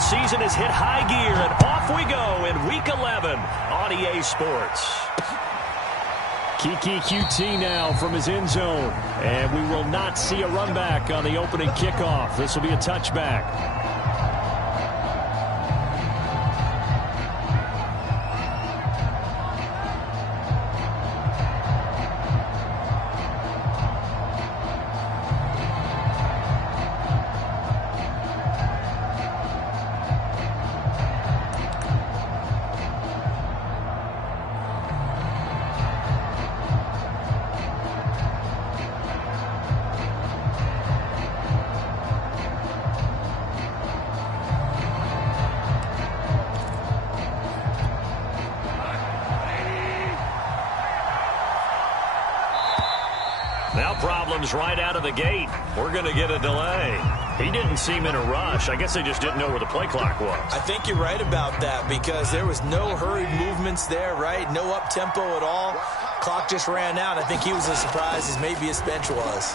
football season has hit high gear, and off we go in Week 11 on EA Sports. Keke Coutee now from his end zone, and we will not see a run back on the opening kickoff. This will be a touchback. Now problems right out of the gate. We're going to get a delay. He didn't seem in a rush. I guess they just didn't know where the play clock was. I think you're right about that because there was no hurried movements there, right? No up-tempo at all. Clock just ran out. I think he was as surprised as maybe his bench was.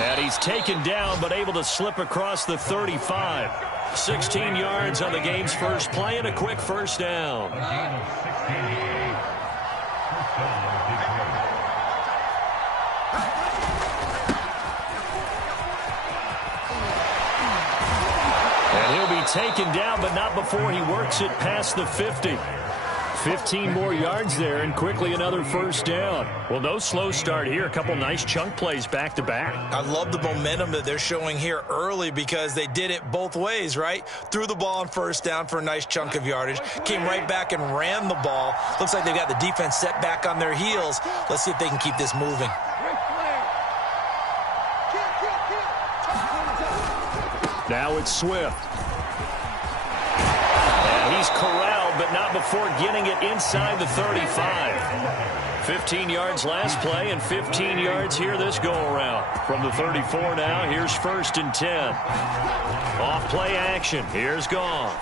And he's taken down but able to slip across the 35. 16 yards on the game's first play and a quick first down. Taken down, but not before he works it past the 50. 15 more yards there, and quickly another first down. Well, no slow start here. A couple nice chunk plays back-to-back. I love the momentum that they're showing here early because they did it both ways, right? Threw the ball on first down for a nice chunk of yardage. Came right back and ran the ball. Looks like they've got the defense set back on their heels. Let's see if they can keep this moving. Now it's Swift. He's corralled, but not before getting it inside the 35. 15 yards last play and 15 yards here this go-around. From the 34 now, here's 1st and 10. Off play action. Here's Goff.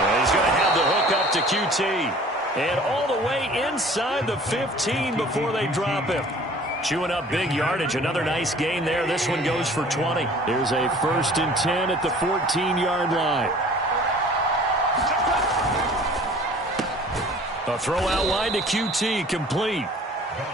And he's going to have the hook up to Coutee. And all the way inside the 15 before they drop him. Chewing up big yardage. Another nice gain there. This one goes for 20. There's a 1st and 10 at the 14-yard line. A throw out wide to Coutee, complete.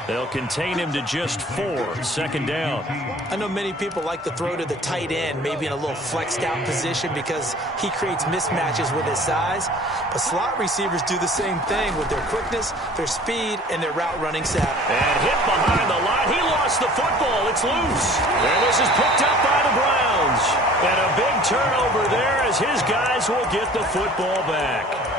They'll contain him to just 4. 2nd down. I know many people like to throw to the tight end, maybe in a little flexed out position because he creates mismatches with his size. But slot receivers do the same thing with their quickness, their speed, and their route running savvy. And hit behind the line. He lost the football. It's loose. And this is picked up by the Browns. And a big turnover there as his guys will get the football back.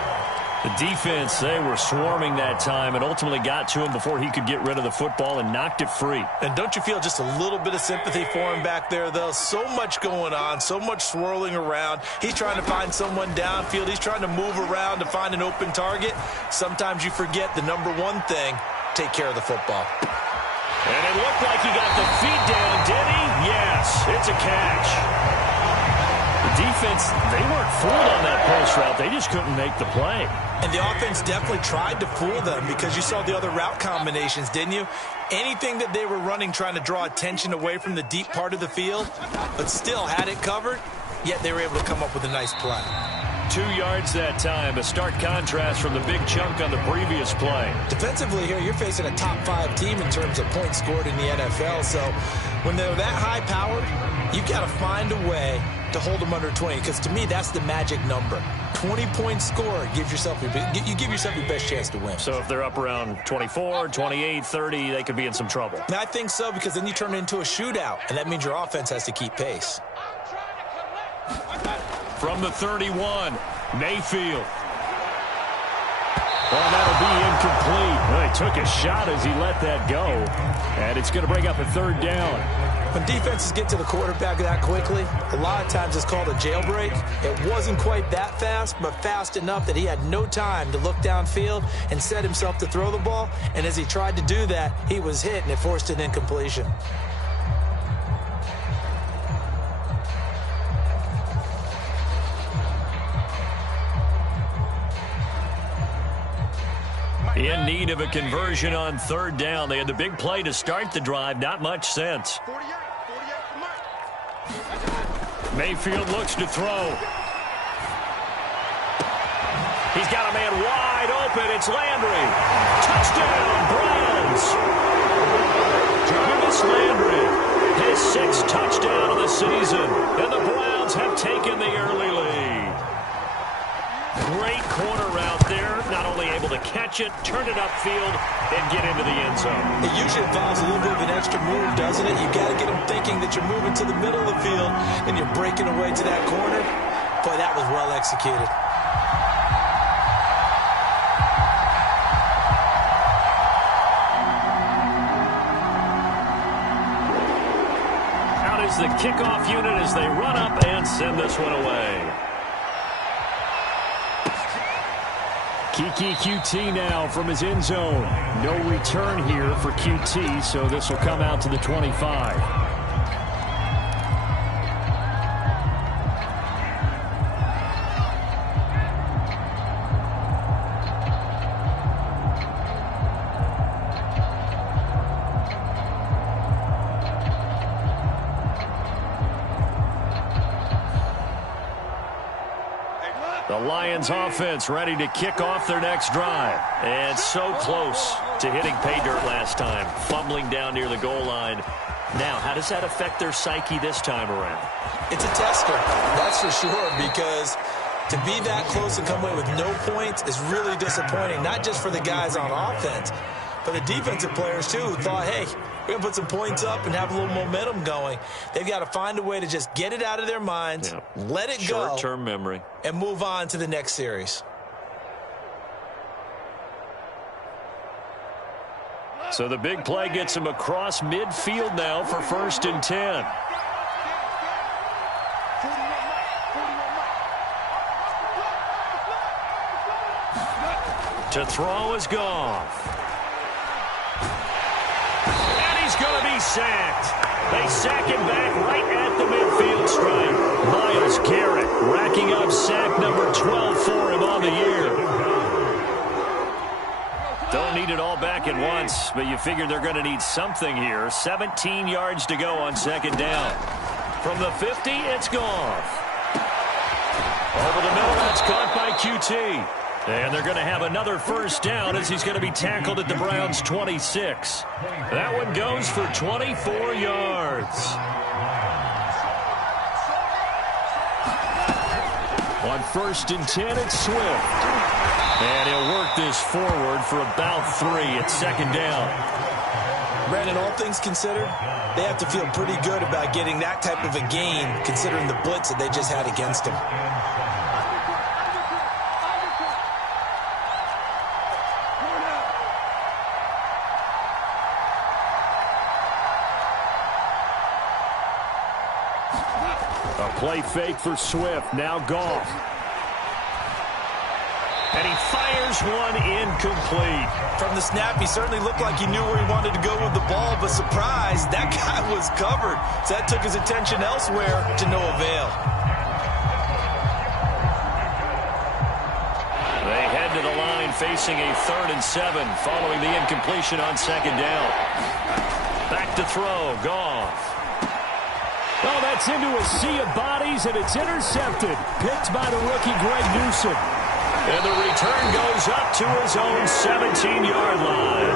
The defense, they were swarming that time and ultimately got to him before he could get rid of the football and knocked it free. And don't you feel just a little bit of sympathy for him back there, though? So much going on, so much swirling around. He's trying to find someone downfield. He's trying to move around to find an open target. Sometimes you forget the number one thing, take care of the football. And it looked like he got the feet down, did he? Yes, it's a catch. The defense, they weren't fooled on that post route. They just couldn't make the play. And the offense definitely tried to fool them because you saw the other route combinations, didn't you? Anything that they were running trying to draw attention away from the deep part of the field, but still had it covered, yet they were able to come up with a nice play. 2 yards that time, a stark contrast from the big chunk on the previous play. Defensively here, you're facing a top 5 team in terms of points scored in the NFL, so when they're that high-powered, you've got to find a way to hold them under 20, because to me, that's the magic number. 20-point score gives yourself you give yourself your best chance to win. So if they're up around 24, 28, 30, they could be in some trouble. And I think so, because then you turn it into a shootout, and that means your offense has to keep pace. From the 31, Mayfield. Well, that'll be incomplete. Well, he took a shot as he let that go. And it's going to bring up a 3rd down. When defenses get to the quarterback that quickly, a lot of times it's called a jailbreak. It wasn't quite that fast, but fast enough that he had no time to look downfield and set himself to throw the ball. And as he tried to do that, he was hit, and it forced an incompletion. In need of a conversion on 3rd down. They had the big play to start the drive. Not much sense. Mayfield looks to throw. He's got a man wide open. It's Landry. Touchdown, Browns. Jarvis Landry, his 6th touchdown of the season. And the Browns have taken the early lead. Great corner route there. Not only able to catch it, turn it upfield, and get into the end zone. It usually involves a little bit of an extra move, doesn't it? You've got to get them thinking that you're moving to the middle of the field and you're breaking away to that corner. Boy, that was well executed. Out is the kickoff unit as they run up and send this one away. Keke QT now from his end zone. No return here for QT, so this will come out to the 25. The Lions offense ready to kick off their next drive. And so close to hitting pay dirt last time. Fumbling down near the goal line. Now, how does that affect their psyche this time around? It's a tester, that's for sure, because to be that close and come away with no points is really disappointing, not just for the guys on offense, but the defensive players, too, who thought, hey, we're going to put some points up and have a little momentum going. They've got to find a way to just get it out of their minds, let it go. Short-term memory. And move on to the next series. So the big play gets him across midfield now for 1st and 10. To throw is Goff. And he's going to be sacked. They sack him back right at the midfield stripe. Myles Garrett racking up sack number 12 for him on the year. Don't need it all back at once, but you figure they're going to need something here. 17 yards to go on 2nd down. From the 50, it's Goff. Over the middle, that's caught by QT. And they're going to have another 1st down as he's going to be tackled at the Browns' 26. That one goes for 24 yards. On 1st and 10, it's Swift. And he'll work this forward for about 3 at 2nd down. Brandon, all things considered, they have to feel pretty good about getting that type of a gain, considering the blitz that they just had against them. A play fake for Swift. Now Goff. And he fires one incomplete. From the snap, he certainly looked like he knew where he wanted to go with the ball, but surprise, that guy was covered. So that took his attention elsewhere to no avail. They head to the line facing a 3rd and 7 following the incompletion on 2nd down. Back to throw. Goff. Oh, that's into a sea of bodies, and it's intercepted. Picked by the rookie Greg Newsome. And the return goes up to his own 17-yard line.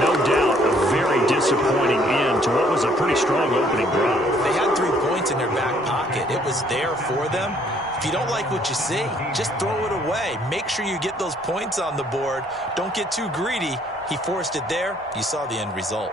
No doubt a very disappointing end to what was a pretty strong opening drive. They had 3 points in their back pocket. It was there for them. If you don't like what you see, just throw it away. Make sure you get those points on the board. Don't get too greedy. He forced it there. You saw the end result.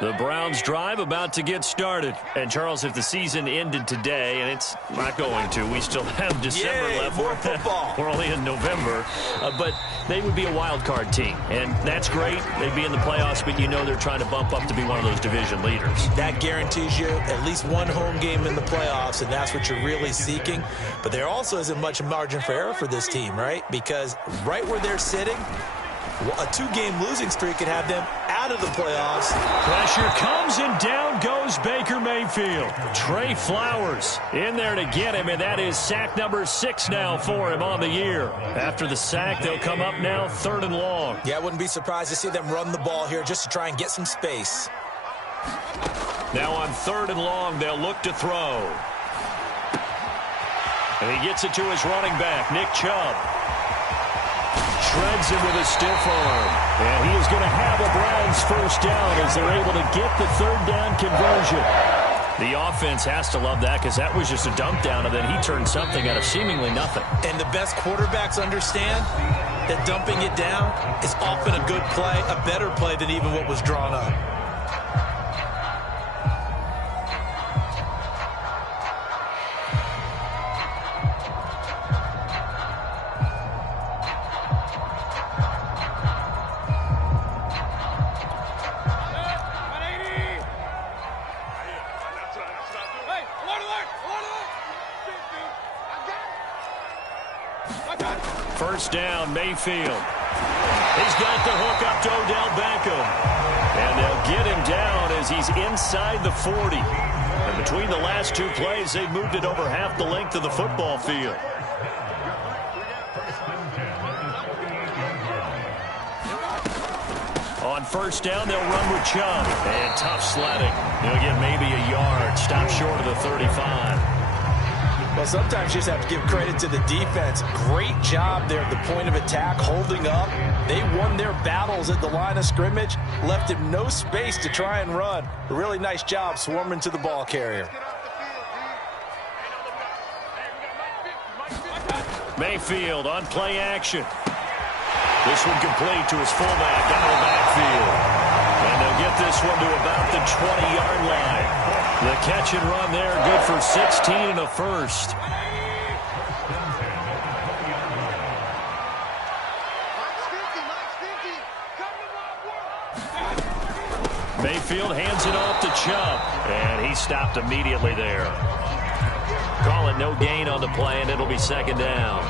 The Browns drive about to get started. And, Charles, if the season ended today, and it's not going to, we still have December left. More football. We're only in November. But they would be a wild card team. And that's great. They'd be in the playoffs, but you know they're trying to bump up to be one of those division leaders. That guarantees you at least one home game in the playoffs, and that's what you're really seeking. But there also isn't much margin for error for this team, right? Because right where they're sitting, a 2-game losing streak could have them out run of the playoffs. Pressure comes, and down goes Baker Mayfield. Trey Flowers in there to get him, and that is sack number 6 now for him on the year. After the sack, they'll come up now 3rd and long. Yeah, I wouldn't be surprised to see them run the ball here just to try and get some space. Now on 3rd and long, they'll look to throw. And he gets it to his running back, Nick Chubb. Shreds him with a stiff arm. And he is going to have a Browns first down as they're able to get the 3rd down conversion. The offense has to love that because that was just a dump down, and then he turned something out of seemingly nothing. And the best quarterbacks understand that dumping it down is often a good play, a better play than even what was drawn up. First down, Mayfield. He's got the hook up to Odell Beckham. And they'll get him down as he's inside the 40. And between the last 2 plays, they've moved it over half the length of the football field. On first down, they'll run with Chubb. And tough sledding. He'll get maybe a yard. Stop short of the 35. Well, sometimes you just have to give credit to the defense. Great job there at the point of attack, holding up. They won their battles at the line of scrimmage, left him no space to try and run. A really nice job swarming to the ball carrier. Mayfield on play action. This one complete to his fullback out of the backfield. And they'll get this one to about the 20-yard line. The catch and run there, good for 16 and a first. Mayfield hands it off to Chubb, and he stopped immediately there. Call it no gain on the play, and it'll be 2nd down.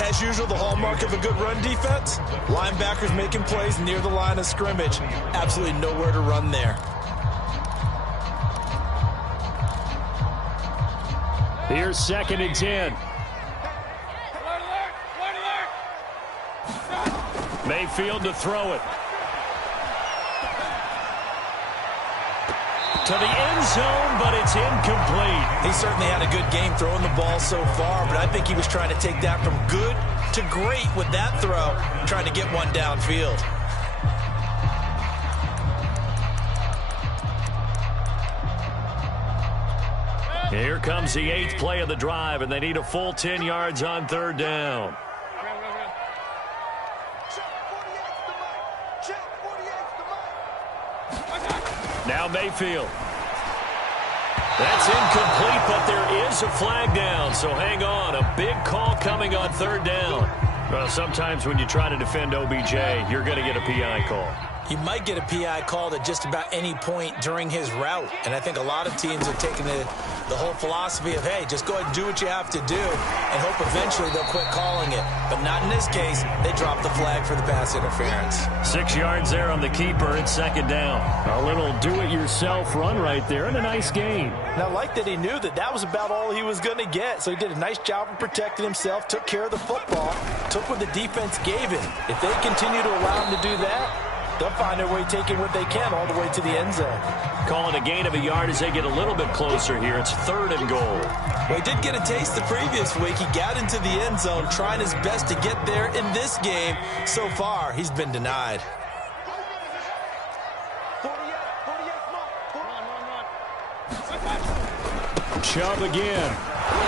As usual, the hallmark of a good run defense, linebackers making plays near the line of scrimmage. Absolutely nowhere to run there. Here's 2nd and 10. Mayfield to throw it. To the end zone, but it's incomplete. He certainly had a good game throwing the ball so far, but I think he was trying to take that from good to great with that throw, trying to get one downfield. Here comes the 8th play of the drive, and they need a full 10 yards on 3rd down. Now Mayfield. That's incomplete, but there is a flag down, so hang on. A big call coming on 3rd down. Well, sometimes when you try to defend OBJ, you're going to get a PI call. You might get a PI called at just about any point during his route. And I think a lot of teams are taking the whole philosophy of, hey, just go ahead and do what you have to do and hope eventually they'll quit calling it. But not in this case. They dropped the flag for the pass interference. 6 yards there on the keeper. It's 2nd down. A little do-it-yourself run right there and a nice gain. Now, I like that he knew that that was about all he was going to get. So he did a nice job of protecting himself, took care of the football, took what the defense gave him. If they continue to allow him to do that, they'll find their way taking what they can all the way to the end zone. Call it a gain of a yard as they get a little bit closer here. It's 3rd and goal. Well, he did get a taste the previous week. He got into the end zone, trying his best to get there in this game. So far, he's been denied. Chubb again.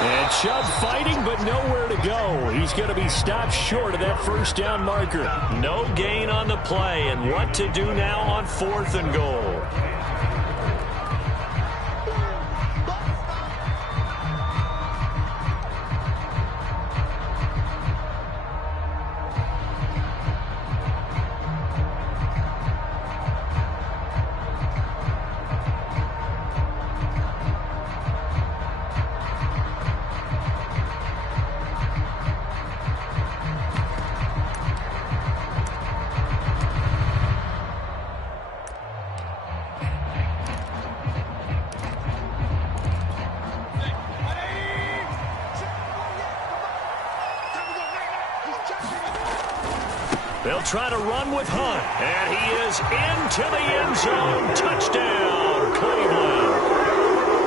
And Chubb fighting, but nowhere to go. He's going to be stopped short of that first down marker. No gain on the play, and what to do now on 4th and goal. They'll try to run with Hunt. And he is into the end zone. Touchdown, Cleveland.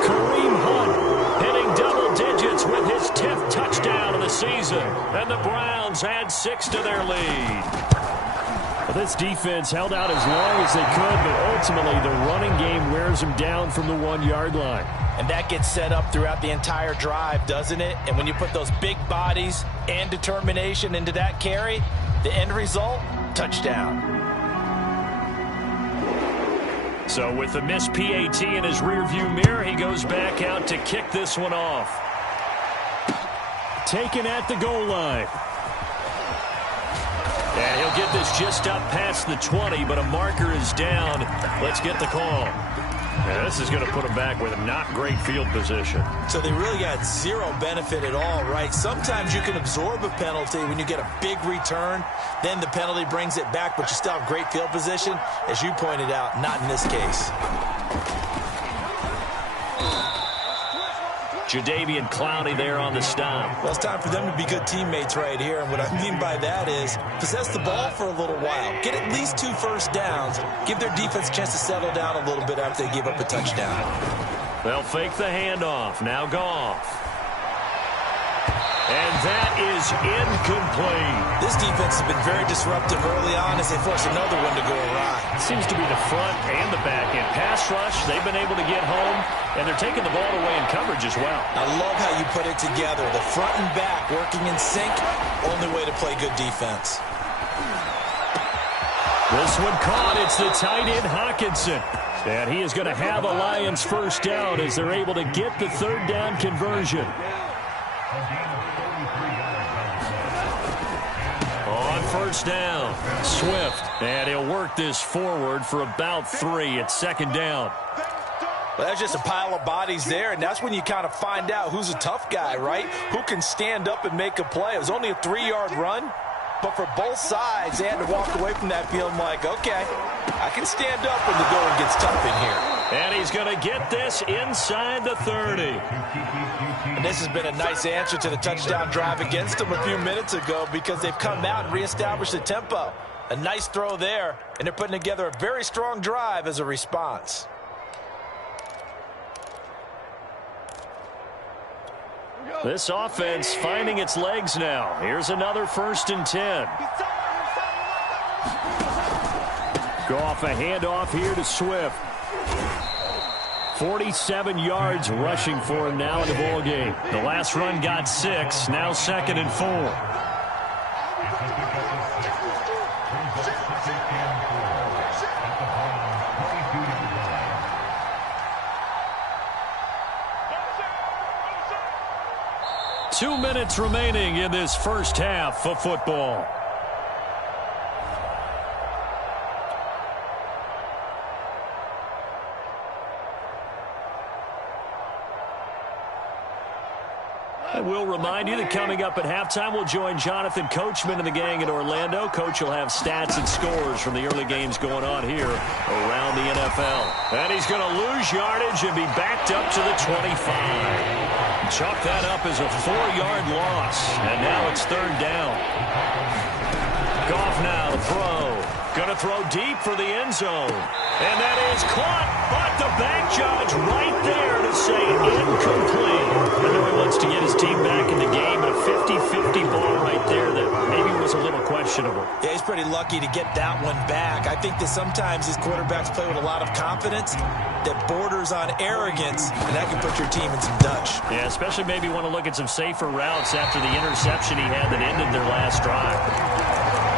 Kareem Hunt hitting double digits with his 10th touchdown of the season. And the Browns add 6 to their lead. Well, this defense held out as long as they could, but ultimately the running game wears them down from the 1-yard line. And that gets set up throughout the entire drive, doesn't it? And when you put those big bodies and determination into that carry, the end result, touchdown. So with the missed PAT in his rearview mirror, he goes back out to kick this one off. Taken at the goal line. And he'll get this just up past the 20, but a marker is down. Let's get the call. And this is going to put them back with a not great field position. So they really got zero benefit at all, right? Sometimes you can absorb a penalty when you get a big return. Then the penalty brings it back, but you still have great field position. As you pointed out, not in this case. Jadeveon Clowney there on the stop. Well, it's time for them to be good teammates right here. And what I mean by that is possess the ball for a little while. Get at least 2 first downs. Give their defense a chance to settle down a little bit after they give up a touchdown. They'll fake the handoff. Now Goff. And that is incomplete. This defense has been very disruptive early on as they force another one to go awry. It seems to be the front and the back end. Pass rush, they've been able to get home, and they're taking the ball away in coverage as well. I love how you put it together. The front and back working in sync, only way to play good defense. This one caught. It's the tight end, Hockenson. And he is going to have a Lions first down as they're able to get the 3rd down conversion. On first down, Swift. And he'll work this forward for about 3 at 2nd down. Well, that's just a pile of bodies there, and that's when you kind of find out who's a tough guy, right? Who can stand up and make a play. It was only a 3-yard run, but for both sides, they had to walk away from that feeling like, okay, I can stand up when the going gets tough in here. And he's going to get this inside the 30. And this has been a nice answer to the touchdown drive against them a few minutes ago because they've come out and reestablished the tempo. A nice throw there, and they're putting together a very strong drive as a response. This offense finding its legs now. Here's another 1st and 10. Goff, a handoff here to Swift. 47 yards rushing for him now in the ball game. The last run got 6. Now 2nd and 4. Two minutes remaining in this first half of football. I will remind you that coming up at halftime, we'll join Jonathan Coachman and the gang in Orlando. Coach will have stats and scores from the early games going on here around the NFL. And he's going to lose yardage and be backed up to the 25. Chalk that up as a 4-yard loss. And now it's 3rd down. Goff now to throw. Going to throw deep for the end zone. And that is caught, but the back judge right there to say incomplete. I know he wants to get his team back in the game, but a 50-50 ball right there that maybe was a little questionable. Yeah, he's pretty lucky to get that one back. I think that sometimes these quarterbacks play with a lot of confidence that borders on arrogance, and that can put your team in some Dutch. Yeah, especially maybe want to look at some safer routes after the interception he had that ended their last drive.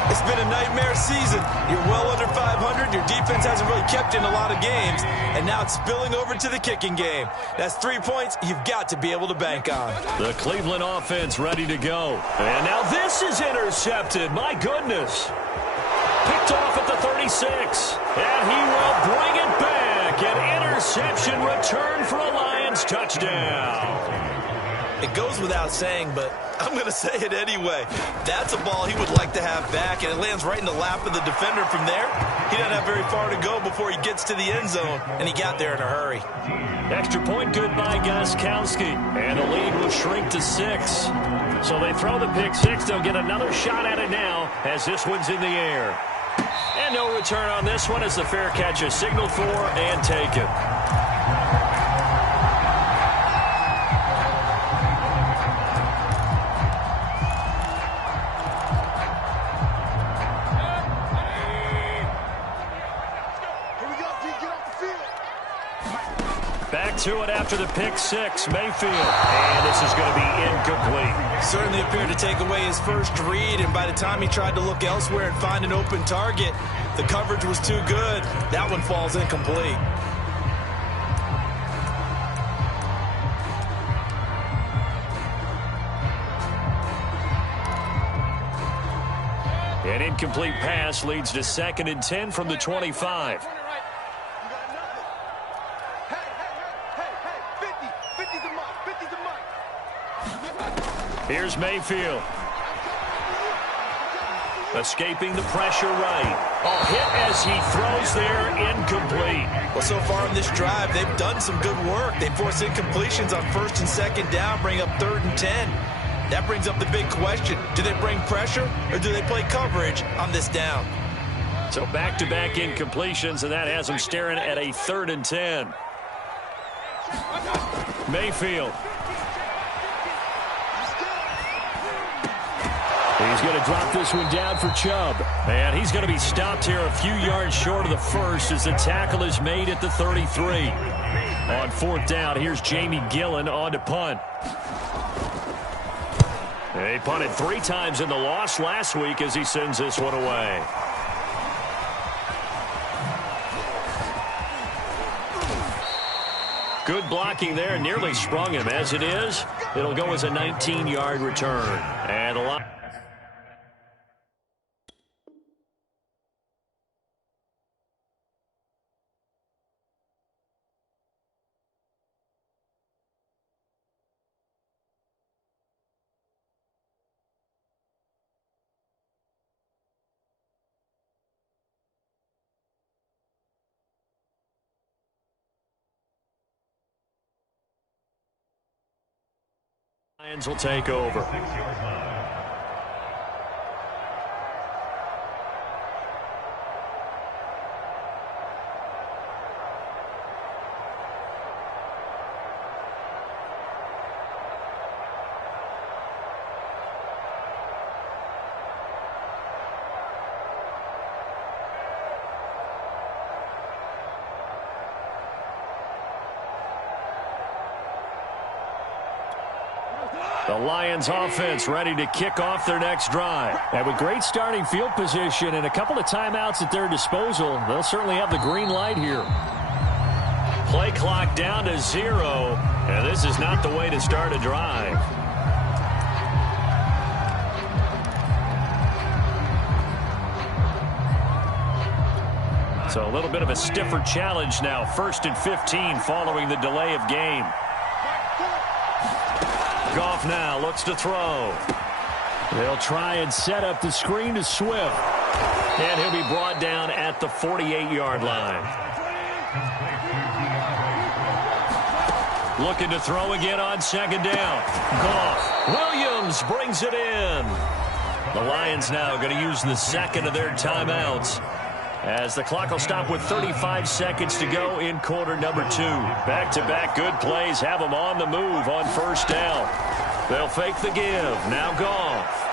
It's been a nightmare season. You're well under 500. Your defense hasn't really kept you in a lot of games. And now it's spilling over to the kicking game. That's 3 points you've got to be able to bank on. The Cleveland offense ready to go. And now this is intercepted. My goodness. Picked off at the 36. And he will bring it back. An interception return for a Lions touchdown. It goes without saying, but I'm going to say it anyway. That's a ball he would like to have back, and it lands right in the lap of the defender. From there, he doesn't have very far to go before he gets to the end zone, and he got there in a hurry. Extra point good by Gostkowski, and the lead will shrink to 6. So they throw the pick 6. They'll get another shot at it now as this one's in the air. And no return on this one as the fair catch is signaled for and taken. Back to it after the pick 6, Mayfield. And this is going to be incomplete. Certainly appeared to take away his first read, and by the time he tried to look elsewhere and find an open target, the coverage was too good. That one falls incomplete. An incomplete pass leads to 2nd and 10 from the 25. Here's Mayfield. Escaping the pressure right. A hit as he throws there, incomplete. Well, so far on this drive, they've done some good work. They force incompletions on 1st and 2nd down, bring up 3rd and 10. That brings up the big question. Do they bring pressure or do they play coverage on this down? So back-to-back incompletions, and that has them staring at a 3rd and 10. Mayfield. He's going to drop this one down for Chubb. And he's going to be stopped here a few yards short of the first as the tackle is made at the 33. On 4th down, here's Jamie Gillen on to punt. He punted 3 times in the loss last week as he sends this one away. Good blocking there, nearly sprung him. As it is, it'll go as a 19-yard return. And a lot. Lions will take over. The Lions offense ready to kick off their next drive. And with great starting field position and a couple of timeouts at their disposal, they'll certainly have the green light here. Play clock down to 0, and this is not the way to start a drive. So a little bit of a stiffer challenge now. 1st and 15 following the delay of game. Goff now looks to throw. They'll try and set up the screen to Swift. And he'll be brought down at the 48-yard line. Looking to throw again on 2nd down. Goff. Williams brings it in. The Lions now going to use the 2nd of their timeouts, as the clock will stop with 35 seconds to go in quarter number 2. Back-to-back good plays have them on the move on 1st down. They'll fake the give. Now Goff.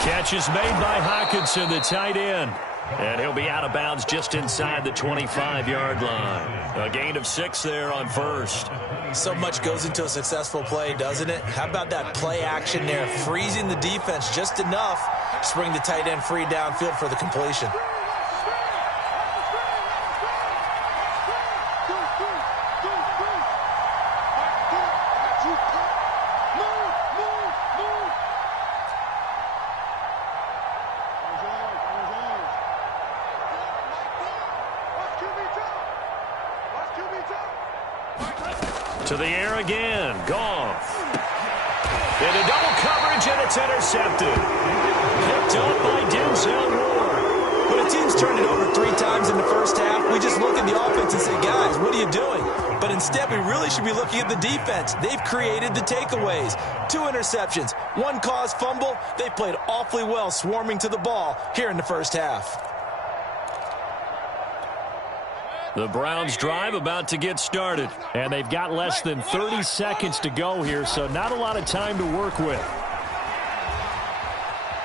Catch is made by Hockenson, the tight end. And he'll be out of bounds just inside the 25-yard line. A gain of 6 there on 1st. So much goes into a successful play, doesn't it? How about that play action there? Freezing the defense just enough to bring the tight end free downfield for the completion. To the air again. Goff. Into double coverage, and it's intercepted. Picked up by Denzel Ward. When a team's turned it over 3 times in the first half, we just look at the offense and say, guys, what are you doing? But instead, we really should be looking at the defense. They've created the takeaways. 2 interceptions, 1 caused fumble. They played awfully well swarming to the ball here in the first half. The Browns drive about to get started. And they've got less than 30 seconds to go here, so not a lot of time to work with.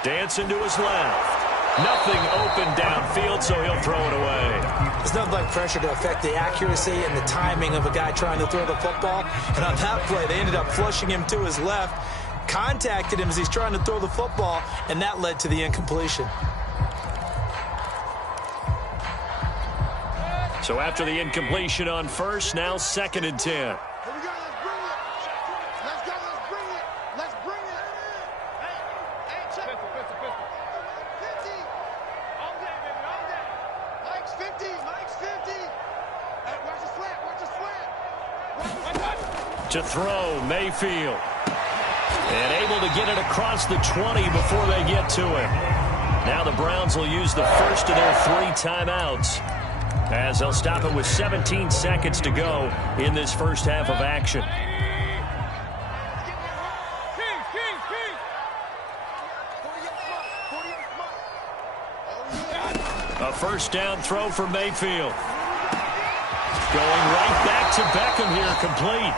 Dancing to his left. Nothing open downfield, so he'll throw it away. There's nothing like pressure to affect the accuracy and the timing of a guy trying to throw the football. And on that play, they ended up flushing him to his left, contacted him as he's trying to throw the football, and that led to the incompletion. So after the incompletion on first, now 2nd and 10. To throw, Mayfield. And able to get it across the 20 before they get to him. Now the Browns will use the first of their 3 timeouts, as they'll stop it with 17 seconds to go in this first half of action. A first down throw for Mayfield. Going right back to Beckham here, complete.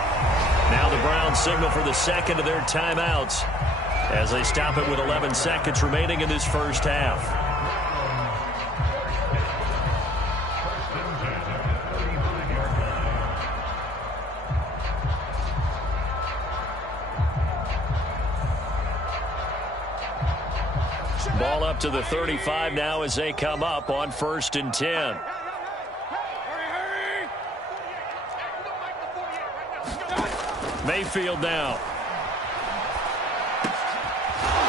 Now the Browns signal for the second of their timeouts as they stop it with 11 seconds remaining in this first half. Ball up to the 35 now as they come up on 1st and 10. Mayfield now.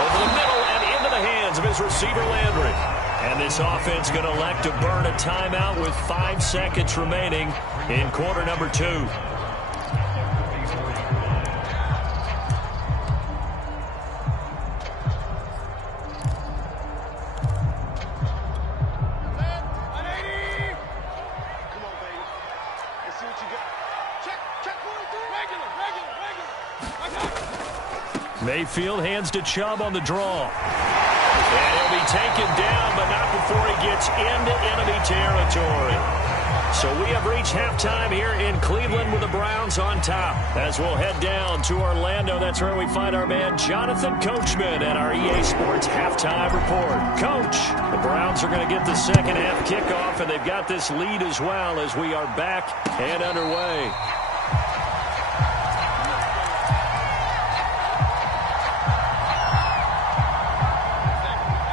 Over the middle and into the hands of his receiver Landry. And this offense going to elect to burn a timeout with 5 seconds remaining in quarter number 2. Mayfield hands to Chubb on the draw. And he'll be taken down, but not before he gets into enemy territory. So we have reached halftime here in Cleveland with the Browns on top. As we'll head down to Orlando, that's where we find our man Jonathan Coachman at our EA Sports Halftime Report. Coach, the Browns are going to get the second half kickoff, and they've got this lead as well as we are back and underway.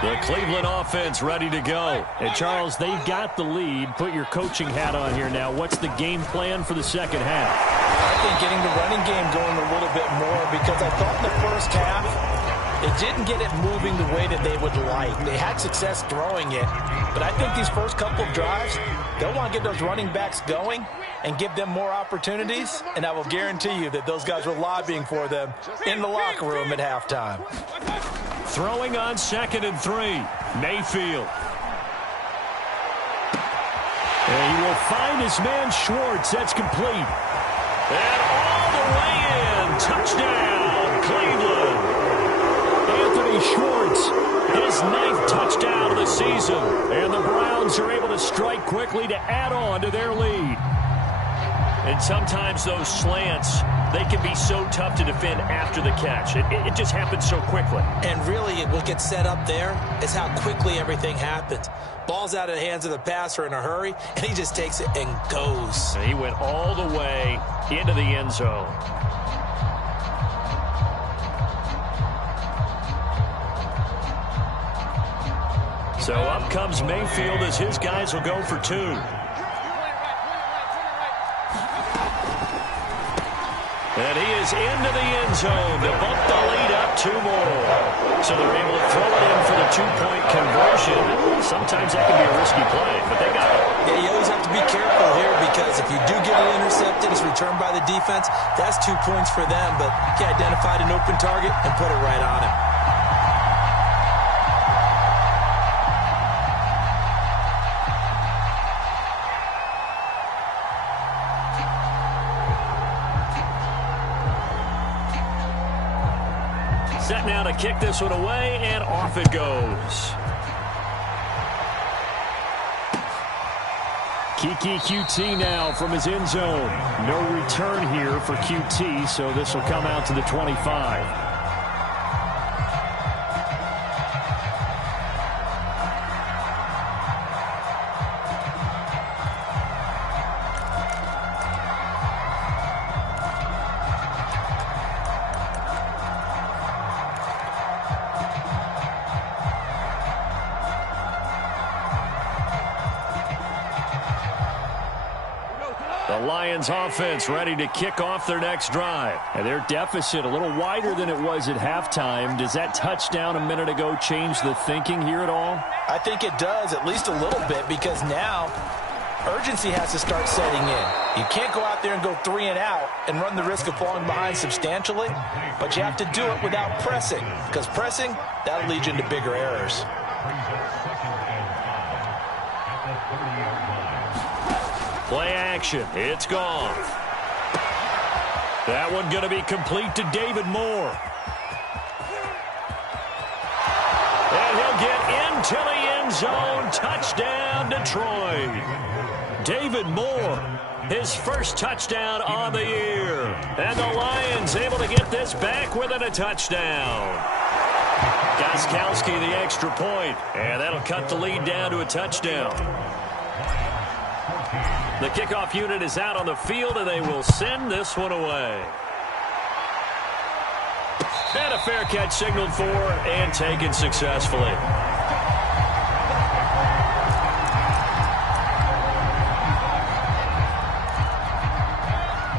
The Cleveland offense ready to go. And, Charles, they've got the lead. Put your coaching hat on here now. What's the game plan for the second half? I think getting the running game going a little bit more, because I thought in the first half it didn't get it moving the way that they would like. They had success throwing it, but I think these first couple of drives, they'll want to get those running backs going and give them more opportunities, and I will guarantee you that those guys were lobbying for them in the locker room at halftime. Throwing on 2nd and 3. Mayfield. And he will find his man Schwartz. That's complete. And all the way in. Touchdown, Cleveland. Anthony Schwartz, his 9th touchdown of the season. And the Browns are able to strike quickly to add on to their lead. And sometimes those slants, they can be so tough to defend after the catch. It just happens so quickly. And really, what gets set up there is how quickly everything happens. Ball's out of the hands of the passer in a hurry, and he just takes it and goes. And he went all the way into the end zone. So up comes Mayfield as his guys will go for 2. And he is into the end zone to bump the lead up 2 more. So they're able to throw it in for the a two-point conversion. Sometimes that can be a risky play, but they got it. Yeah, you always have to be careful here because if you do get it intercepted, it's returned by the defense. That's 2 points for them, but he identified an open target and put it right on him. Set now to kick this one away, and off it goes. Keke QT now from his end zone. No return here for QT, so this will come out to the 25. The Lions offense ready to kick off their next drive. And their deficit a little wider than it was at halftime. Does that touchdown a minute ago change the thinking here at all? I think it does, at least a little bit, because now urgency has to start setting in. You can't go out there and go 3 and out and run the risk of falling behind substantially, but you have to do it without pressing, because pressing, that'll lead you into bigger errors. Play action. It's gone. That one going to be complete to David Moore. And he'll get into the end zone. Touchdown, Detroit. David Moore, his first touchdown on the year. And the Lions able to get this back within a touchdown. Gostkowski the extra point. And that'll cut the lead down to a touchdown. The kickoff unit is out on the field, and they will send this one away. And a fair catch signaled for and taken successfully.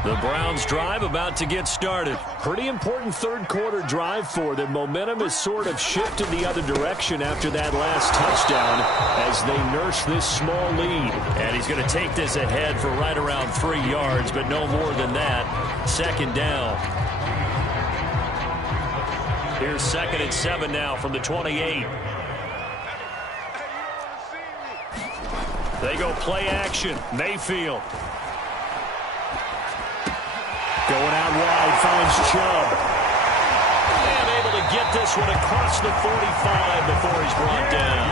The Browns drive about to get started. Pretty important third quarter drive for them. Momentum has sort of shifted the other direction after that last touchdown as they nurse this small lead. And he's going to take this ahead for right around 3 yards, but no more than that. Second down. Here's 2nd and 7 now from the 28. They go play action. Mayfield. Going out wide, finds Chubb. And able to get this one across the 45 before he's brought down.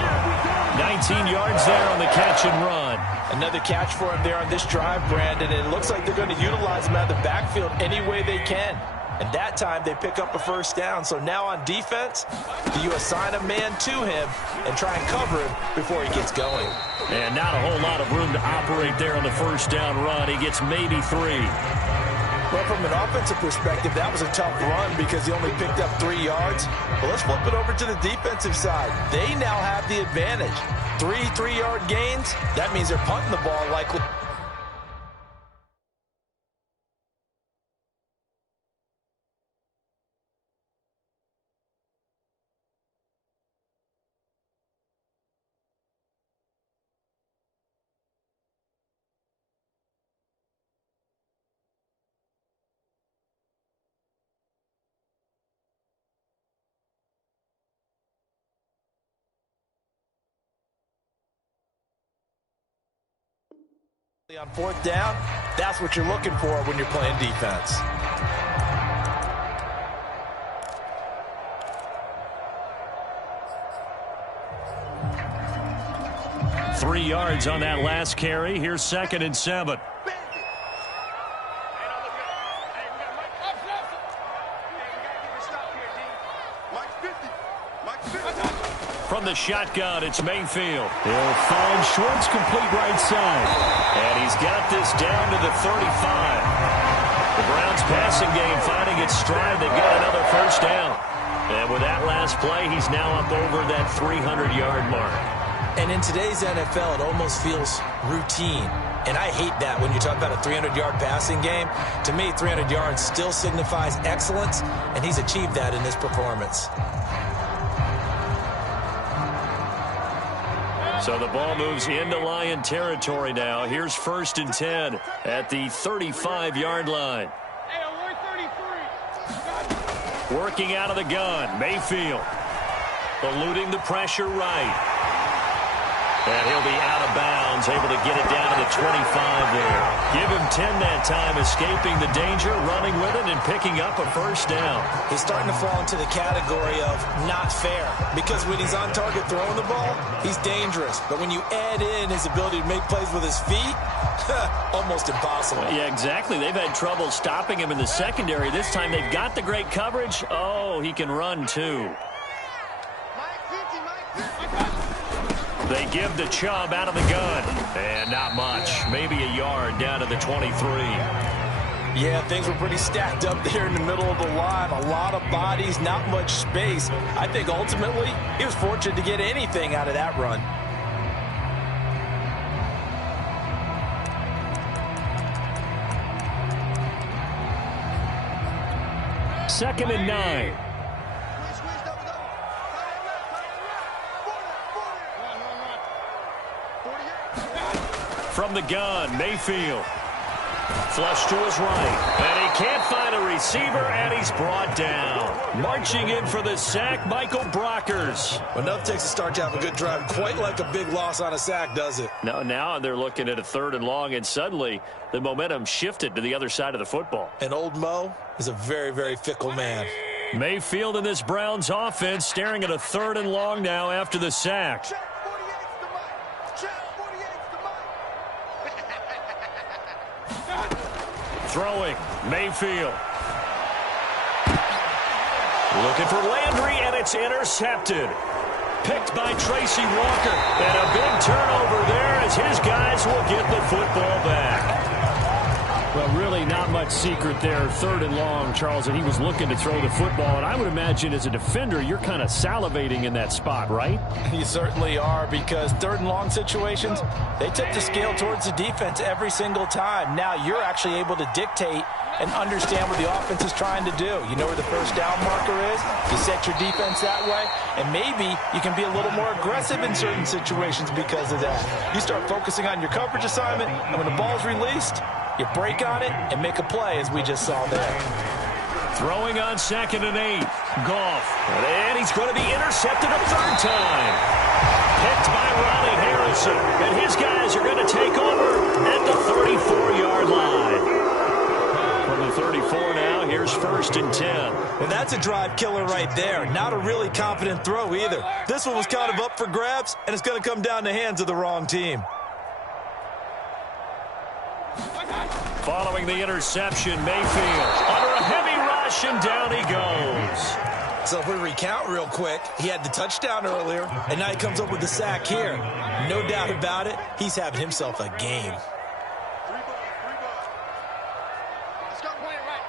19 yards there on the catch and run. Another catch for him there on this drive, Brandon, and it looks like they're going to utilize him out of the backfield any way they can. And that time they pick up a first down. So now on defense, do you assign a man to him and try and cover him before he gets going? And not a whole lot of room to operate there on the first down run. He gets maybe 3. Well, from an offensive perspective, that was a tough run because he only picked up 3 yards. But let's flip it over to the defensive side. They now have the advantage. 3 3-yard gains, that means they're punting the ball likely. On 4th down, that's what you're looking for when you're playing defense. Three yards on that last carry. Here's 2nd and 7. From the shotgun, it's Mayfield. He'll find Schwartz complete right side. And he's got this down to the 35. The Browns passing game finding its stride. They've got another first down. And with that last play, he's now up over that 300-yard mark. And in today's NFL, it almost feels routine. And I hate that when you talk about a 300-yard passing game. To me, 300 yards still signifies excellence, and he's achieved that in this performance. So the ball moves into Lion territory now. Here's 1st and 10 at the 35-yard line. Working out of the gun, Mayfield. Eluding the pressure right. And he'll be out of bounds, able to get it down to the 25 there. Give him 10 that time, escaping the danger, running with it, and picking up a 1st down. He's starting to fall into the category of not fair, because when he's on target throwing the ball, he's dangerous. But when you add in his ability to make plays with his feet, almost impossible. Yeah, exactly. They've had trouble stopping him in the secondary. This time they've got the great coverage. Oh, he can run too. They give the Chubb out of the gun. And not much. Maybe a yard down to the 23. Yeah, things were pretty stacked up there in the middle of the line. A lot of bodies, not much space. I think ultimately he was fortunate to get anything out of that run. Second and 9. From the gun, Mayfield. Flush to his right. And he can't find a receiver, and he's brought down. Marching in for the sack, Michael Brockers. Enough takes to start to have a good drive. Quite like a big loss on a sack, does it? Now they're looking at a 3rd and long, and suddenly the momentum shifted to the other side of the football. And old Mo is a very, very fickle man. Mayfield in this Browns offense staring at a 3rd and long now after the sack. Throwing, Mayfield. Looking for Landry, and it's intercepted. Picked by Tracy Walker. And a big turnover there as his guys will get the football back. Well, really not much secret there. 3rd and long, Charles, and he was looking to throw the football. And I would imagine as a defender, you're kind of salivating in that spot, right? You certainly are, because 3rd and long situations, they tip the scale towards the defense every single time. Now you're actually able to dictate and understand what the offense is trying to do. You know where the 1st down marker is. You set your defense that way, and maybe you can be a little more aggressive in certain situations because of that. You start focusing on your coverage assignment, and when the ball's released, you break on it and make a play, as we just saw there. Throwing on 2nd and 8. Goff. And he's going to be intercepted a 3rd time. Picked by Ronnie Harrison. And his guys are going to take over at the 34-yard line. From the 34 now, here's 1st and 10. And that's a drive killer right there. Not a really confident throw either. This one was kind of up for grabs, and it's going to come down the hands of the wrong team. Following the interception, Mayfield under a heavy rush, and down he goes. So if we recount real quick, he had the touchdown earlier, and now he comes up with the sack here. No doubt about it, he's having himself a game. Let's go, point it right.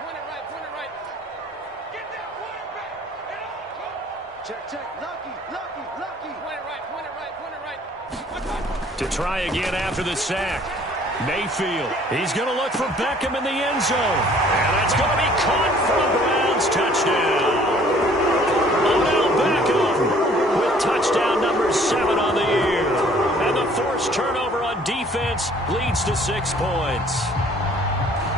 Get that quarterback. Check. Lucky. Point it right. To try again after the sack. Mayfield. He's going to look for Beckham in the end zone. And that's going to be caught for a Browns touchdown. Odell Beckham with touchdown number 7 on the year. And the forced turnover on defense leads to 6 points.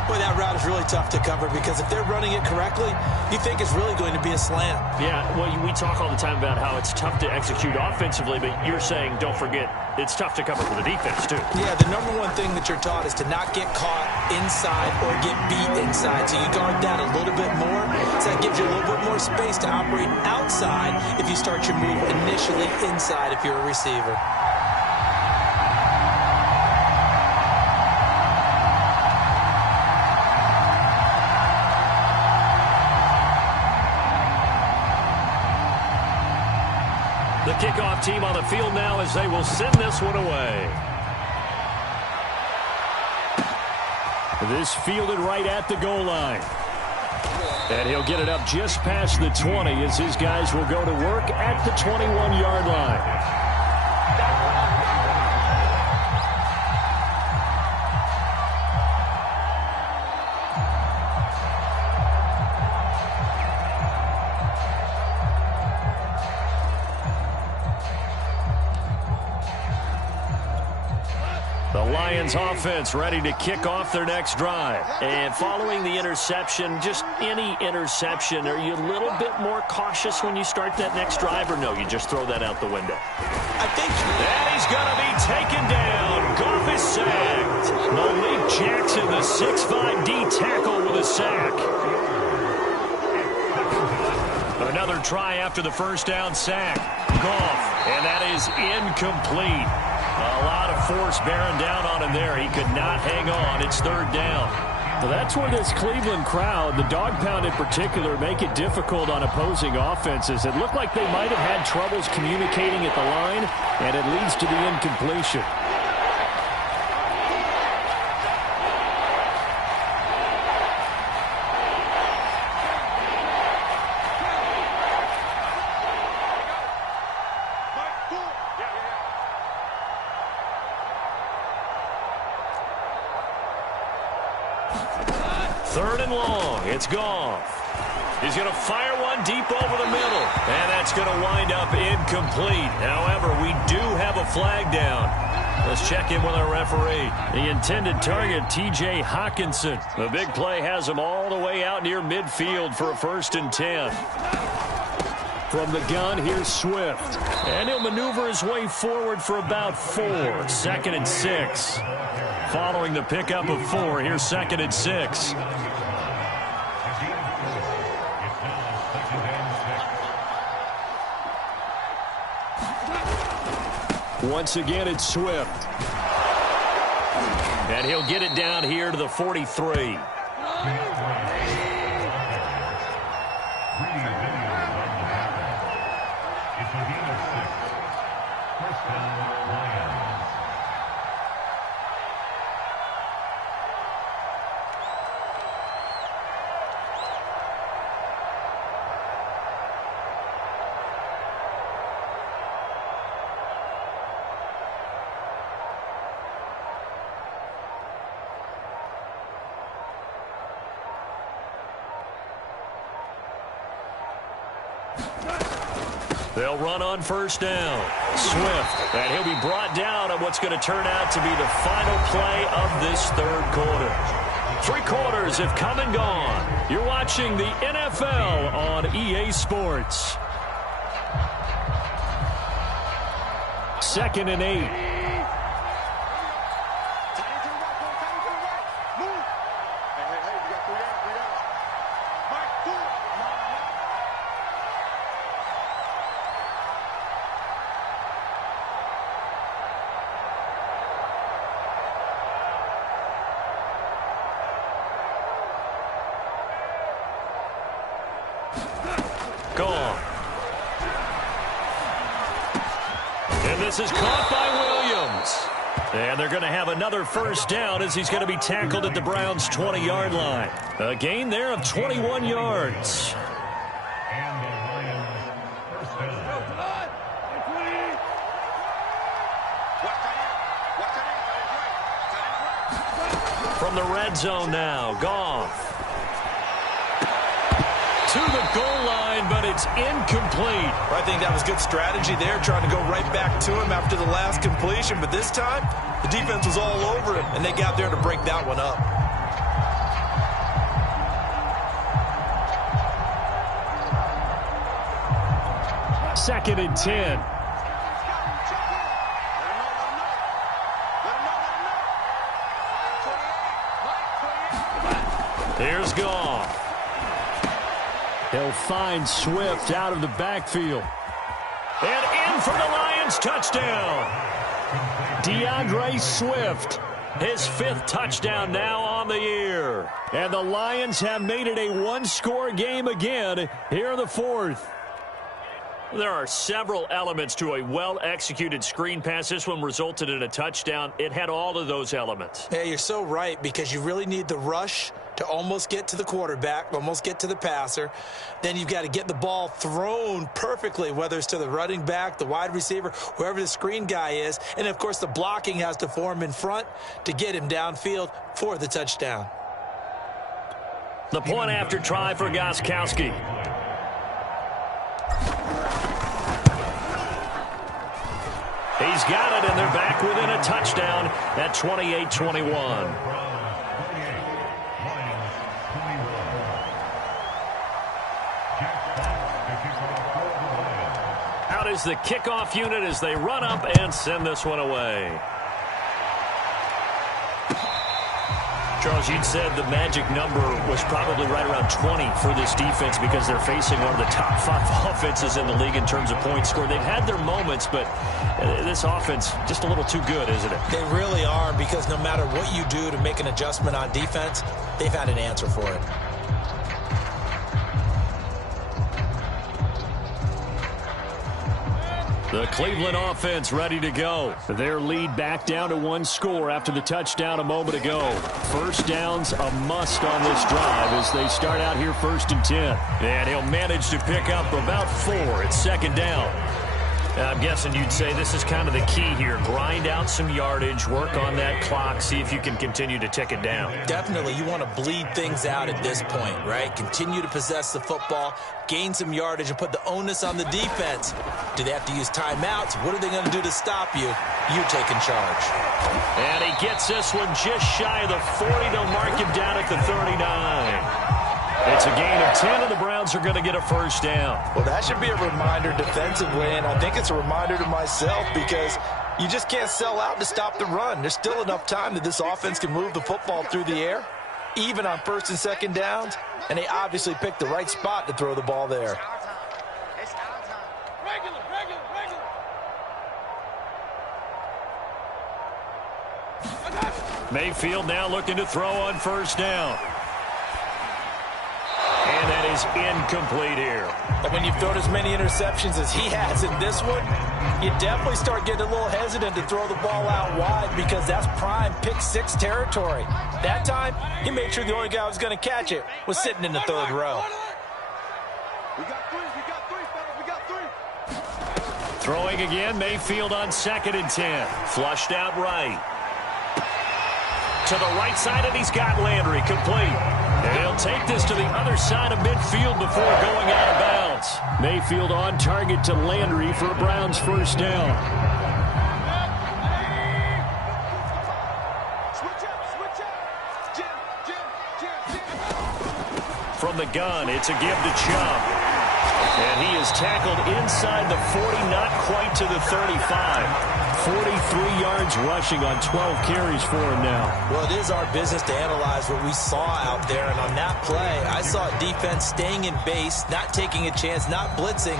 Boy, that route is really tough to cover, because if they're running it correctly, you think it's really going to be a slant. Yeah, well, we talk all the time about how it's tough to execute offensively, but you're saying, don't forget, it's tough to cover for the defense, too. Yeah, the number one thing that you're taught is to not get caught inside or get beat inside. So you guard that a little bit more. So that gives you a little bit more space to operate outside if you start your move initially inside if you're a receiver. The kickoff team on the field now as they will send this one away. This fielded right at the goal line. And he'll get it up just past the 20 as his guys will go to work at the 21-yard line. The Lions offense ready to kick off their next drive. And following the interception, just any interception, are you a little bit more cautious when you start that next drive, or no, you just throw that out the window? I think... And he's going to be taken down. Goff is sacked. Malik Jackson, the 6'5" D tackle with a sack. Another try after the first down sack. Goff, and that is incomplete. A lot of force bearing down on him there. He could not hang on. It's third down. Well, that's where this Cleveland crowd, the dog pound in particular, make it difficult on opposing offenses. It looked like they might have had troubles communicating at the line, and it leads to the incompletion. Third and long. It's Goff. He's going to fire one deep over the middle. And that's going to wind up incomplete. However, we do have a flag down. Let's check in with our referee. The intended target, T.J. Hockenson. The big play has him all the way out near midfield for a 1st and 10. From the gun, here's Swift. And he'll maneuver his way forward for about 4. 2nd and 6. Following the pickup of 4, here's 2nd and 6. Once again, it's Swift. And he'll get it down here to the 43. They'll run on 1st down. Swift, and he'll be brought down on what's going to turn out to be the final play of this 3rd quarter. 3 quarters have come and gone. You're watching the NFL on EA Sports. 2nd and 8. Gone. And this is caught by Williams. And they're going to have another 1st down as he's going to be tackled at the Browns' 20-yard line. A gain there of 21 yards. From the red zone now, Goff. To the goal line, but it's incomplete. I think that was good strategy there, trying to go right back to him after the last completion. But this time, the defense was all over him, and they got there to break that one up. Second and 10. Here's Goff. He'll find Swift out of the backfield. And in for the Lions touchdown. DeAndre Swift. His 5th touchdown now on the year. And the Lions have made it a 1-score game again here in the 4th. There are several elements to a well-executed screen pass. This one resulted in a touchdown. It had all of those elements. Yeah, you're so right, because you really need the rush to almost get to the quarterback, almost get to the passer. Then you've got to get the ball thrown perfectly, whether it's to the running back, the wide receiver, whoever the screen guy is. And, of course, the blocking has to form in front to get him downfield for the touchdown. The point after try for Gostkowski. He's he's got it, and they're back within a touchdown at 28-21. Out is the kickoff unit as they run up and send this one away. Charles, you'd said the magic number was probably right around 20 for this defense because they're facing one of the top 5 offenses in the league in terms of points scored. They've had their moments, but this offense just a little too good, isn't it? They really are, because no matter what you do to make an adjustment on defense, they've had an answer for it. The Cleveland offense ready to go. Their lead back down to 1 score after the touchdown a moment ago. First down's a must on this drive as they start out here 1st and 10. And he'll manage to pick up about 4 at 2nd down. I'm guessing you'd say this is kind of the key here. Grind out some yardage, work on that clock, see if you can continue to tick it down. Definitely, you want to bleed things out at this point, right? Continue to possess the football, gain some yardage, and put the onus on the defense. Do they have to use timeouts? What are they going to do to stop you? You taking charge. And he gets this one just shy of the 40. They'll mark him down at the 39. It's a gain of 10, and the Browns are going to get a first down. Well, that should be a reminder defensively, and I think it's a reminder to myself because you just can't sell out to stop the run. There's still enough time that this offense can move the football through the air, even on 1st and 2nd downs, and they obviously picked the right spot to throw the ball there. It's our time. Regular. Mayfield now looking to throw on 1st down. And that is incomplete here. And when you've thrown as many interceptions as he has in this one, you definitely start getting a little hesitant to throw the ball out wide because that's prime pick 6 territory. That time, he made sure the only guy who was going to catch it was sitting in the 3rd row. We got 3, fellas, we got 3. Throwing again, Mayfield on 2nd and 10. Flushed out right. To the right side, and he's got Landry complete. And he'll take this to the other side of midfield before going out of bounds. Mayfield on target to Landry for a Browns first down. Switch up. Jim. From the gun, it's a give to Chubb. And he is tackled inside the 40, not quite to the 35. 43 yards rushing on 12 carries for him now. Well, it is our business to analyze what we saw out there, and on that play, I saw defense staying in base, not taking a chance, not blitzing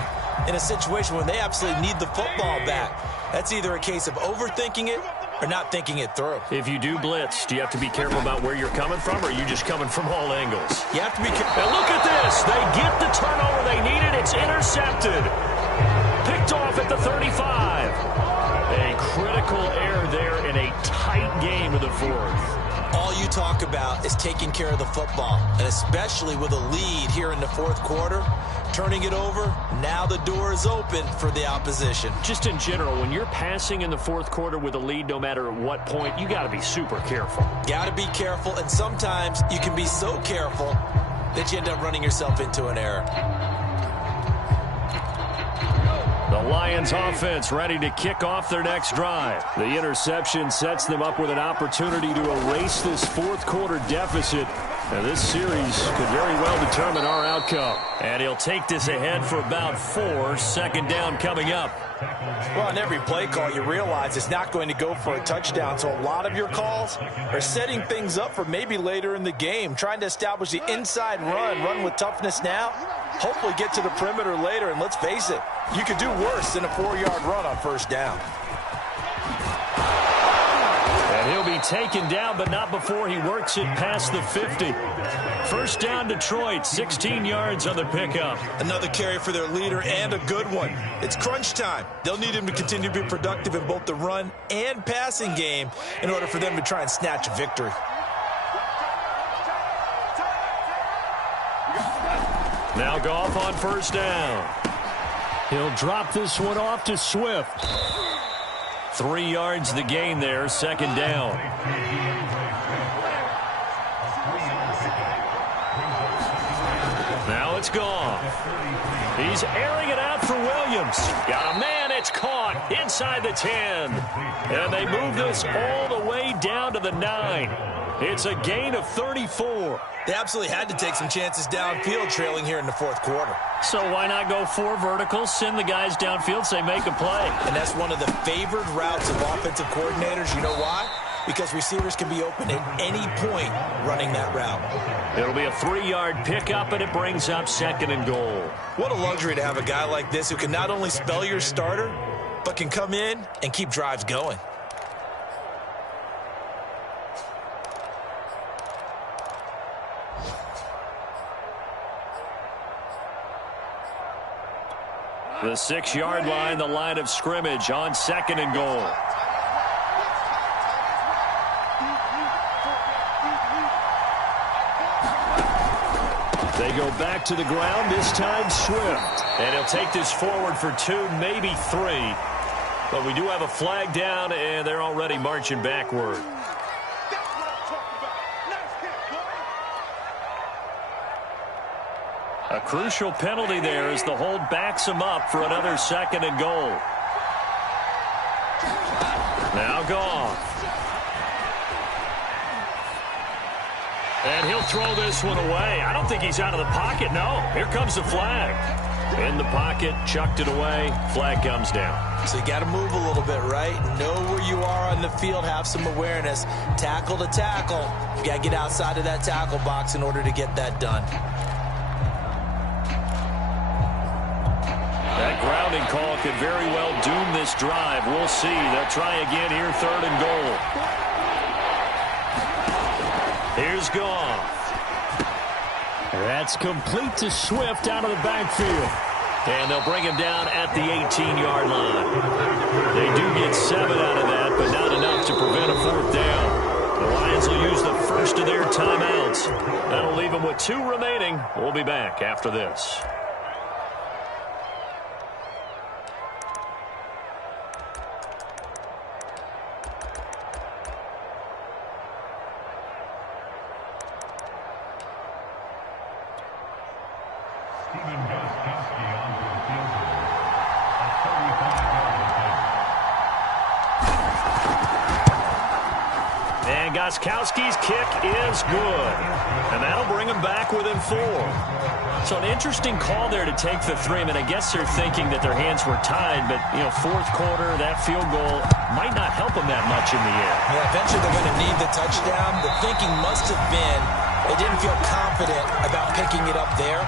in a situation when they absolutely need the football back. That's either a case of overthinking it or not thinking it through. If you do blitz, do you have to be careful about where you're coming from, or are you just coming from all angles? You have to be careful. And look at this. They get the turnover they needed. It's intercepted. Picked off at the 35. A critical error there in a tight game of the 4th. All you talk about is taking care of the football, and especially with a lead here in the 4th quarter, turning it over, now the door is open for the opposition. Just in general, when you're passing in the 4th quarter with a lead, no matter at what point, you got to be super careful. Got to be careful, and sometimes you can be so careful that you end up running yourself into an error. The Lions offense ready to kick off their next drive. The interception sets them up with an opportunity to erase this 4th quarter deficit. And this series could very well determine our outcome. And he'll take this ahead for about 4. 2nd down coming up. Well, on every play call, you realize it's not going to go for a touchdown. So a lot of your calls are setting things up for maybe later in the game, trying to establish the inside run with toughness now, hopefully get to the perimeter later. And let's face it, you could do worse than a 4-yard run on 1st down. And he'll be taken down, but not before he works it past the 50. First down, Detroit, 16 yards on the pickup. Another carry for their leader, and a good one. It's crunch time. They'll need him to continue to be productive in both the run and passing game in order for them to try and snatch a victory. Now Goff on 1st down. He'll drop this one off to Swift. 3 yards the gain there, 2nd down. Now it's It's Goff. He's airing it out for Williams. Got a man. It's caught inside the 10. And they move this all the way down to the 9. It's a gain of 34. They absolutely had to take some chances downfield trailing here in the fourth quarter. So why not go 4 verticals, send the guys downfield, say make a play? And that's one of the favored routes of offensive coordinators. You know why? Because receivers can be open at any point running that route. It'll be a 3-yard pickup, and it brings up 2nd and goal. What a luxury to have a guy like this who can not only spell your starter, but can come in and keep drives going. The 6-yard line, the line of scrimmage on 2nd and goal. They go back to the ground, this time Swift. And he'll take this forward for 2, maybe 3. But we do have a flag down, and they're already marching backward. A crucial penalty there as the hold backs him up for another 2nd and goal. Now Goff. And he'll throw this one away. I don't think he's out of the pocket, no. Here comes the flag. In the pocket, chucked it away. Flag comes down. So you got to move a little bit, right? Know where you are on the field, have some awareness. Tackle to tackle. You got to get outside of that tackle box in order to get that done. That grounding call could very well doom this drive. We'll see. They'll try again here, 3rd and goal. Here's Goff. That's complete to Swift out of the backfield. And they'll bring him down at the 18-yard line. They do get 7 out of that, but not enough to prevent a 4th down. The Lions will use the first of their timeouts. That'll leave them with 2 remaining. We'll be back after this. And Gostkowski's kick is good. And that'll bring him back within 4. So an interesting call there to take the 3. I mean, I guess they're thinking that their hands were tied, but, you know, fourth quarter, that field goal might not help them that much in the air. Yeah, eventually they're going to need the touchdown. The thinking must have been they didn't feel confident about picking it up there,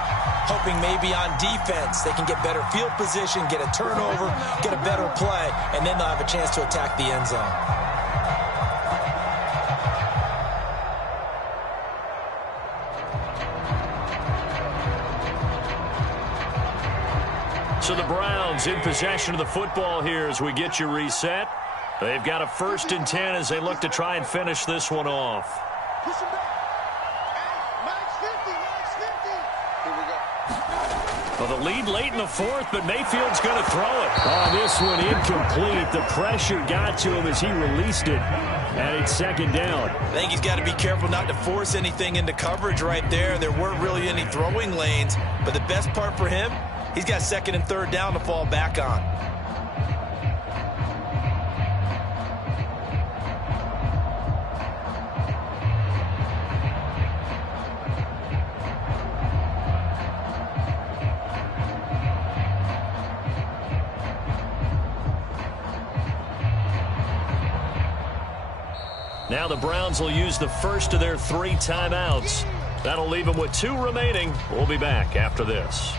hoping maybe on defense they can get better field position, get a turnover, get a better play, and then they'll have a chance to attack the end zone. So the Browns in possession of the football here as we get you reset. They've got a 1st and 10 as they look to try and finish this one off. Push him back. Max 50, Max 50. Here we go. Well, the lead late in the 4th, but Mayfield's going to throw it. Oh, this one incomplete. The pressure got to him as he released it. And it's 2nd down. I think he's got to be careful not to force anything into coverage right there. There weren't really any throwing lanes, but the best part for him, he's got 2nd and 3rd down to fall back on. Now the Browns will use the first of their 3 timeouts. That'll leave them with 2 remaining. We'll be back after this.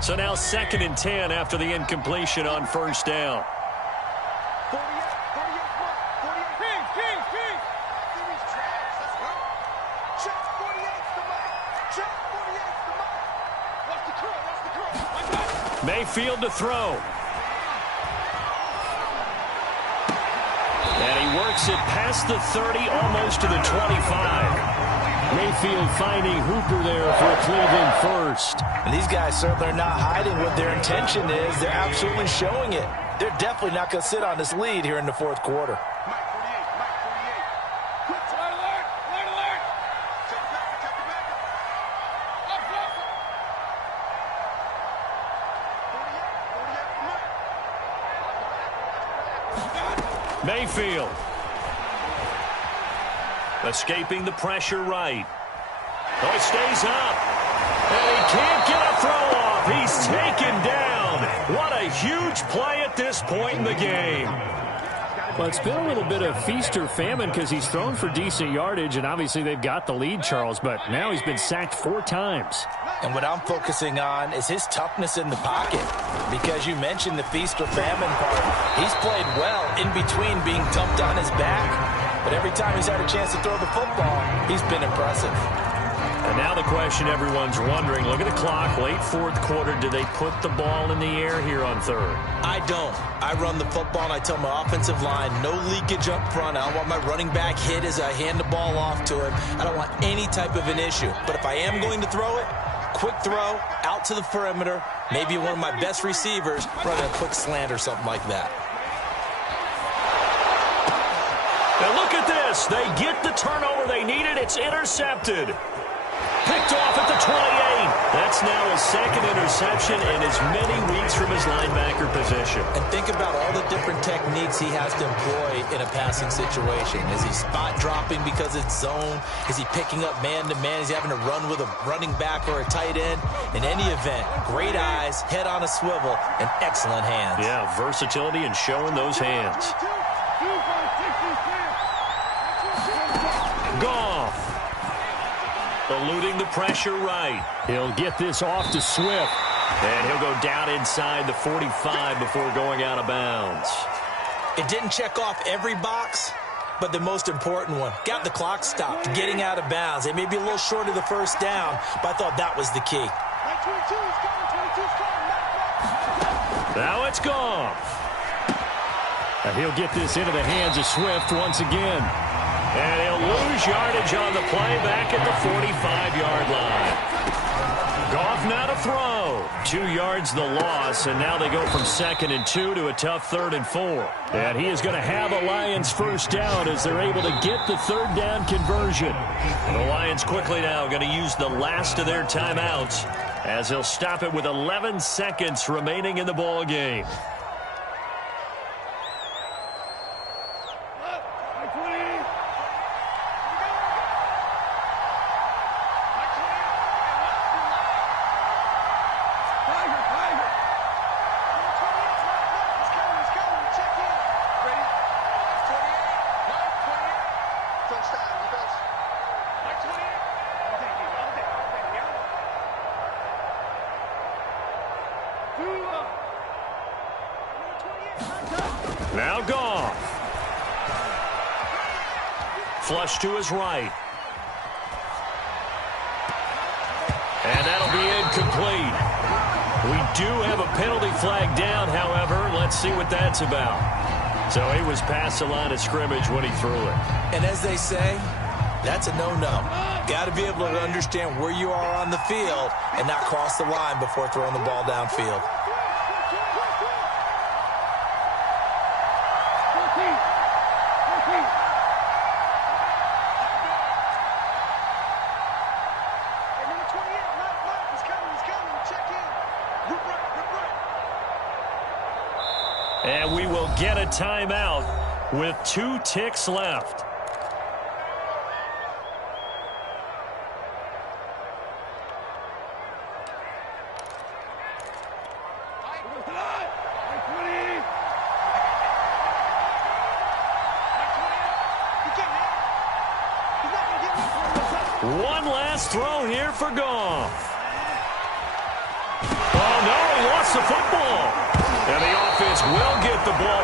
So now 2nd and 10 after the incompletion on 1st down. 48, 48, 48. King. Series trash. Let's go. Check 48's the mic. Check 48's the mic. Watch the curl. Mayfield to throw. And he works it past the 30, almost to the 25. Mayfield finding Hooper there for a Cleveland first. And these guys certainly are not hiding what their intention is. They're absolutely showing it. They're definitely not going to sit on this lead here in the fourth quarter. Mike 48, Mike 48. Quick, alert, alert, alert, alert. Check the back, check the back. Up, up. 48, 48, Mike. Mayfield. Escaping the pressure right. Oh, he stays up. And he can't get a throw off. He's taken down. What a huge play at this point in the game. Well, it's been a little bit of feast or famine because he's thrown for decent yardage, and obviously they've got the lead, Charles, but now he's been sacked 4 times. And what I'm focusing on is his toughness in the pocket, because you mentioned the feast or famine part. He's played well in between being dumped on his back, but every time he's had a chance to throw the football, he's been impressive. And now the question everyone's wondering, look at the clock, late fourth quarter, do they put the ball in the air here on third? I don't. I run the football, and I tell my offensive line, no leakage up front. I don't want my running back hit as I hand the ball off to him. I don't want any type of an issue. But if I am going to throw it, quick throw, out to the perimeter, maybe one of my best receivers running a quick slant or something like that. And look at this. They get the turnover they needed. It's intercepted. Picked off at the 28. That's now his second interception in as many weeks from his linebacker position. And think about all the different techniques he has to employ in a passing situation. Is he spot dropping because it's zone? Is he picking up man-to-man? Is he having to run with a running back or a tight end? In any event, great eyes, head on a swivel, and excellent hands. Yeah, versatility and showing those hands. Goff. Eluding the pressure right. He'll get this off to Swift. And he'll go down inside the 45 before going out of bounds. It didn't check off every box, but the most important one. Got the clock stopped, getting out of bounds. It may be a little short of the first down, but I thought that was the key. Now it's Goff. And he'll get this into the hands of Swift once again. And he'll lose yardage on the play back at the 45-yard line. Goff now to throw. 2 yards the loss, and now they go from 2nd and 2 to a tough 3rd and 4. And he is going to have a Lions first down as they're able to get the 3rd down conversion. The Lions quickly now going to use the last of their timeouts as they'll stop it with 11 seconds remaining in the ball game. Now Goff. Flush to his right. And that'll be incomplete. We do have a penalty flag down, however. Let's see what that's about. So he was past the line of scrimmage when he threw it. And as they say, that's a no-no. Got to be able to understand where you are on the field and not cross the line before throwing the ball downfield. And we will get a timeout with 2 ticks left. One last throw here for Goff. Oh, no, he lost the football. And the offense will get the ball